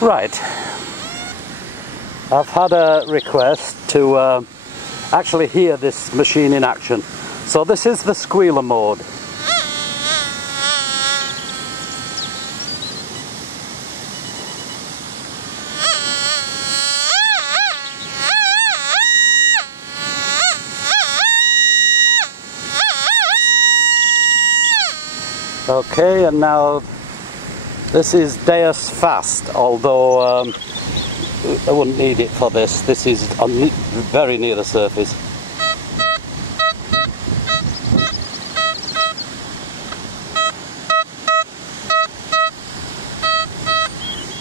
Right, I've had a request to actually hear this machine in action. So this is the squealer mode. Okay, and now this is Deus fast, although I wouldn't need it for this. This is very near the surface.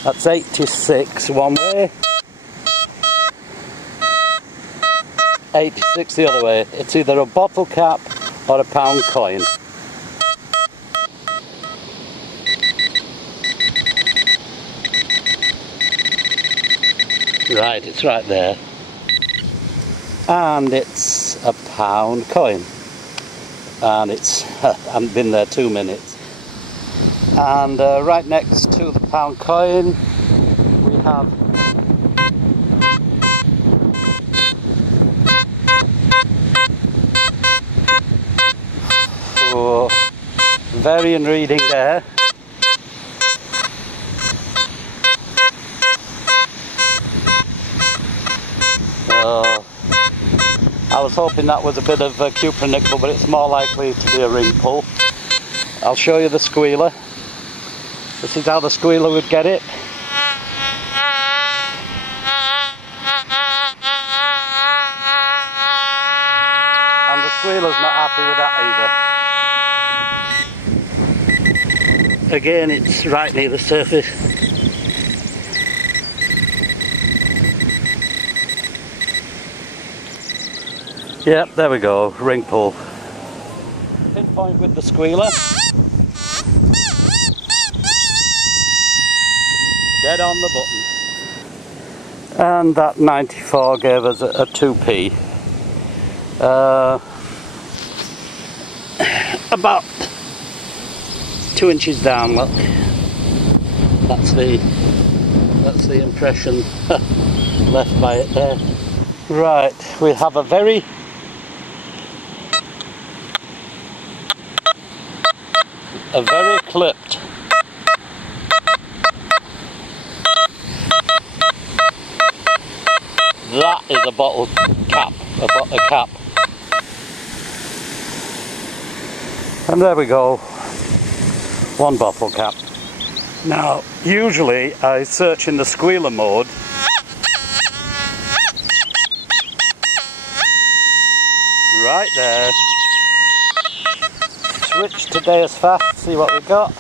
That's 86 one way, 86 the other way. It's either a bottle cap or a pound coin. Right, it's right there. And it's a pound coin. And it's, I haven't been there 2 minutes. And right next to the pound coin, we have varying reading there. I was hoping that was a bit of cupronickel, but it's more likely to be a ring pull. I'll show you the squealer. This is how the squealer would get it. And the squealer's not happy with that either. Again, it's right near the surface. Yep, there we go, ring pull. Pinpoint with the squealer. Dead on the button. And that 94 gave us a 2p. About 2 inches down, look. That's the impression left by it there. Right, we have a very clipped that is a bottle cap, a cap. And there we go, one bottle cap. Now usually I search in the squealer mode right there. Switch to Deus fast, see what we've got.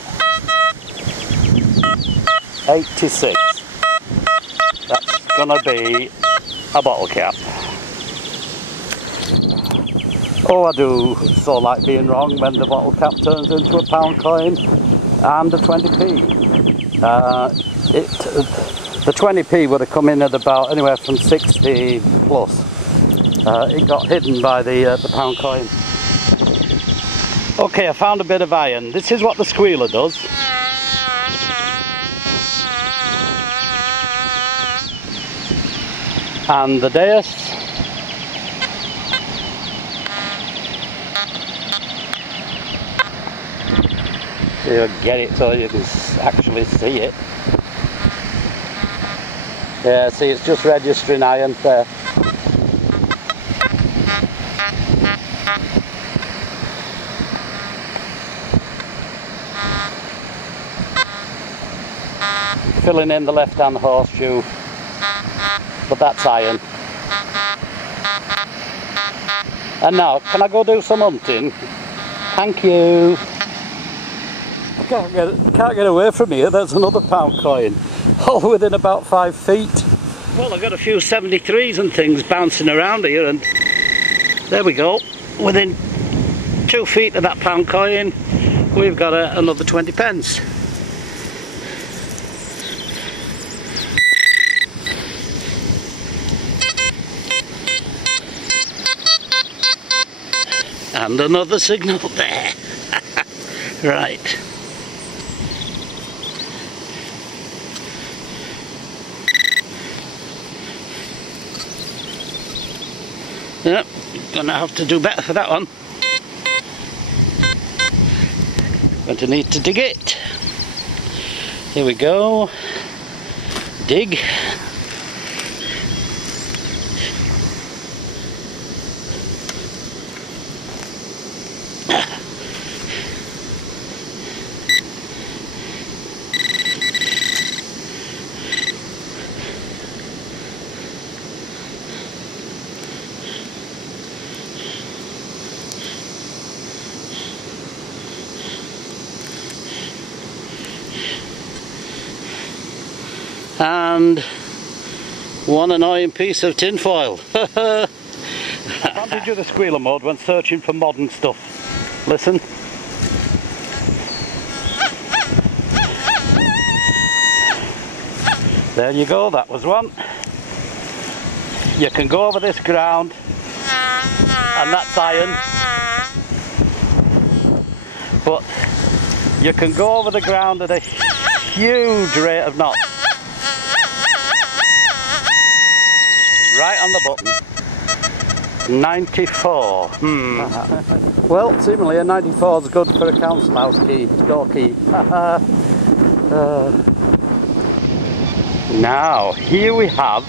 86. That's gonna be a bottle cap. Oh, I do so like being wrong when the bottle cap turns into a pound coin and a 20p. The 20p would have come in at about anywhere from 60 plus. It got hidden by the pound coin. Okay, I found a bit of iron. This is what the squealer does. And the Deus you'll get it so you can actually see it. Yeah, see, it's just registering iron there. Filling in the left-hand horseshoe, but that's iron. And now, can I go do some hunting? Thank you. I can't get away from here. There's another pound coin, all within about 5 feet. Well, I've got a few 73s and things bouncing around here, and there we go. Within 2 feet of that pound coin, we've got another 20 pence. And another signal there. Right. Yep, gonna have to do better for that one. Going to need to dig it. Here we go. Dig. And one annoying piece of tin foil. Advantage of the squealer mode when searching for modern stuff. Listen. There you go, that was one. You can go over this ground, and that's iron. But you can go over the ground at a huge rate of knots. Right on the button. 94. Well, seemingly a 94 is good for a council house key, door key. Now, here we have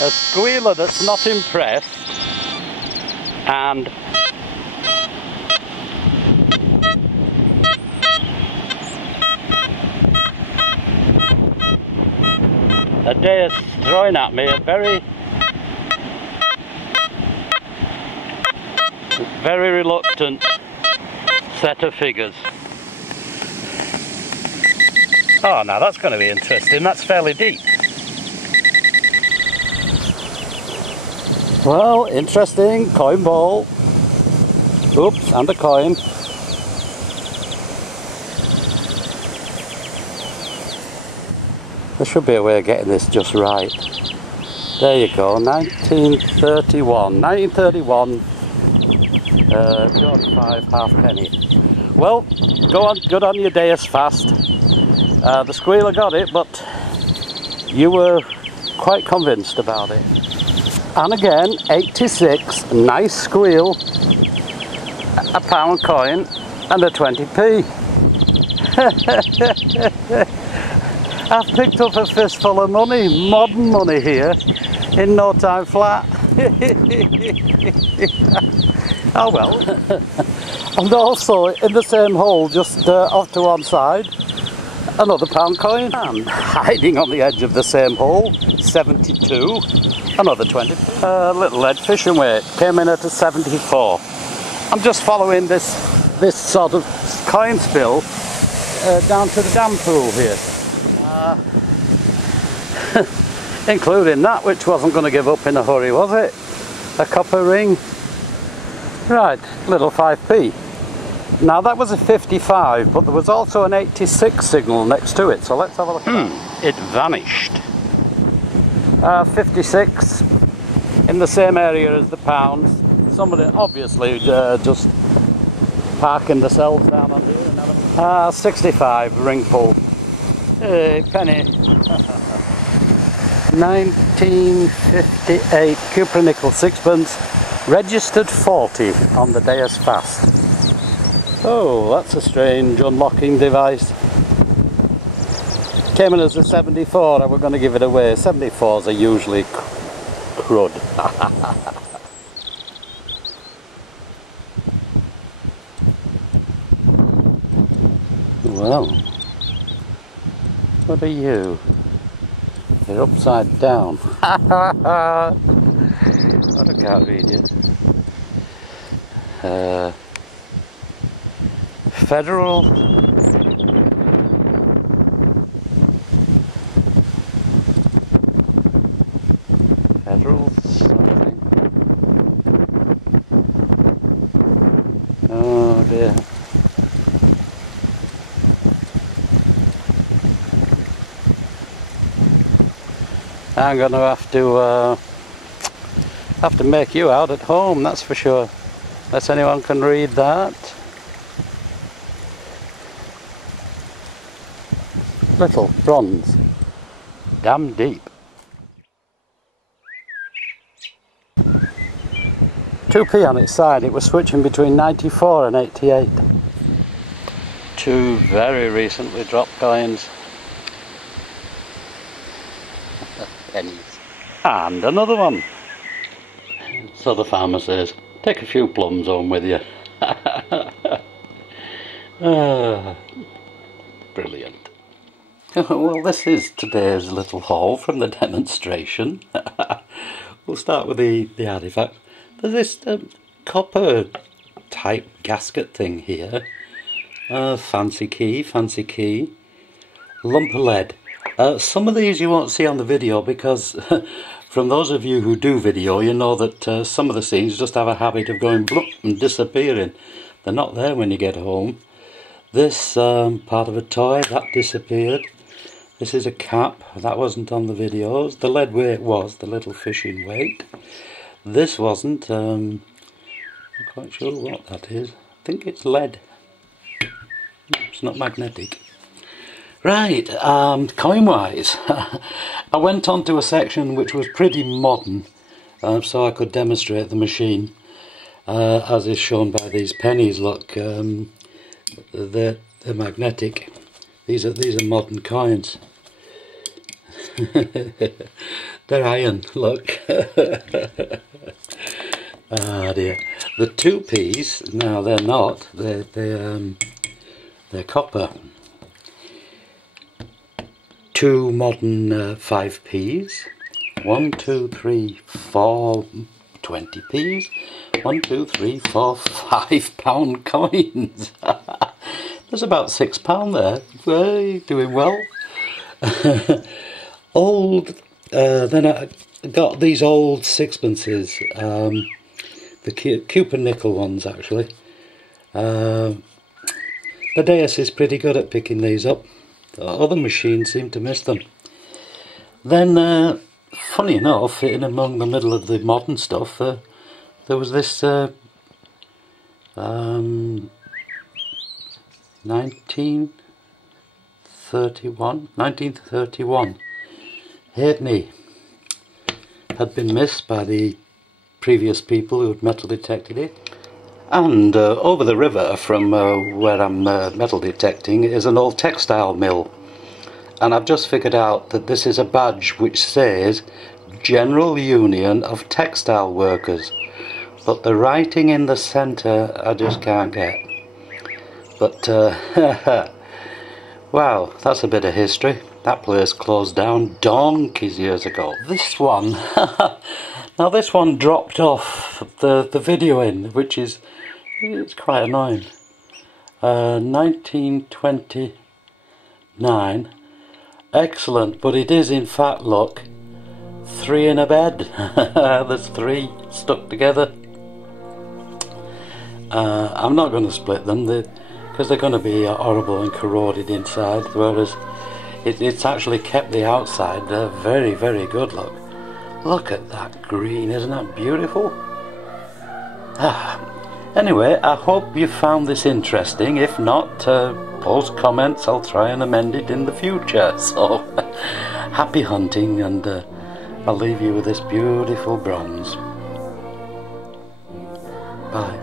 a squealer that's not impressed, and a Deus throwing at me a very reluctant set of figures. Oh, now that's going to be interesting. That's fairly deep. Well, interesting. Coin ball. Oops, and a coin. There should be a way of getting this just right. There you go, 1931. 1931, George 5 halfpenny. Well, go on, good on your Deus fast. The squealer got it, but you were quite convinced about it. And again, 86, nice squeal, a pound coin, and a 20p. I've picked up a fistful of money, modern money here, in no time flat. Oh well. And also, in the same hole, just off to one side, another pound coin. And hiding on the edge of the same hole, 72, another 20. Little lead fishing weight, came in at a 74. I'm just following this sort of coin spill down to the dam pool here. Including that, which wasn't going to give up in a hurry, was it? A copper ring. Right, little 5p. Now that was a 55, but there was also an 86 signal next to it, so let's have a look at that. It vanished. 56, in the same area as the pounds. Somebody obviously just parking themselves down on here. 65, ring pull. Hey, penny. 1958 Cupra nickel sixpence, registered 40 on the Deus Fast. Oh, that's a strange unlocking device. Came in as a 74, and we're going to give it away. 74s are usually crud. Well, what are you? You're upside down. I can't read you. Federal something. Oh dear. I'm going to have to make you out at home, that's for sure. Unless anyone can read that. Little bronze. Damn deep. 2p on its side. It was switching between 94 and 88. Two very recently dropped coins. Pennies. And another one. So the farmer says, take a few plums home with you. Brilliant. Well, this is today's little haul from the demonstration. We'll start with the artifact. There's this copper type gasket thing here. Fancy key. Lump of lead. Some of these you won't see on the video because from those of you who do video, you know that some of the scenes just have a habit of going bloop and disappearing. They're not there when you get home. This part of a toy, that disappeared. This is a cap, that wasn't on the videos. The lead weight was, the little fishing weight. This wasn't, I'm not quite sure what that is. I think it's lead. It's not magnetic. Right, coin-wise, I went on to a section which was pretty modern, so I could demonstrate the machine, as is shown by these pennies. Look, they're magnetic. These are modern coins. They're iron. Look. Ah dear. The 2p's now they're not. They're copper. Two modern 5p's. 1, 2, 3, 4 20p's. 1, 2, 3, 4, £5 coins. There's about £6 there. Hey, doing well. Old. Then I got these old sixpences. The cupid nickel ones actually. The Deus is pretty good at picking these up. The other machines seem to miss them. Then, funny enough, in among the middle of the modern stuff, there was this 1931 halfpenny had been missed by the previous people who had metal detected it. And over the river from where I'm metal detecting is an old textile mill, and I've just figured out that this is a badge which says General Union of Textile Workers, but the writing in the centre I just can't get. But wow, that's a bit of history. That place closed down donkeys years ago. This one, now this one dropped off the video in, which is, it's quite annoying. 1929. Excellent, but it is in fact, look, 3 in a bed. There's 3 stuck together. I'm not going to split them because they're going to be horrible and corroded inside, whereas it's actually kept the outside very, very good. Look at that green, isn't that beautiful? Anyway, I hope you found this interesting. If not, post comments, I'll try and amend it in the future. So, happy hunting, and I'll leave you with this beautiful bronze. Bye.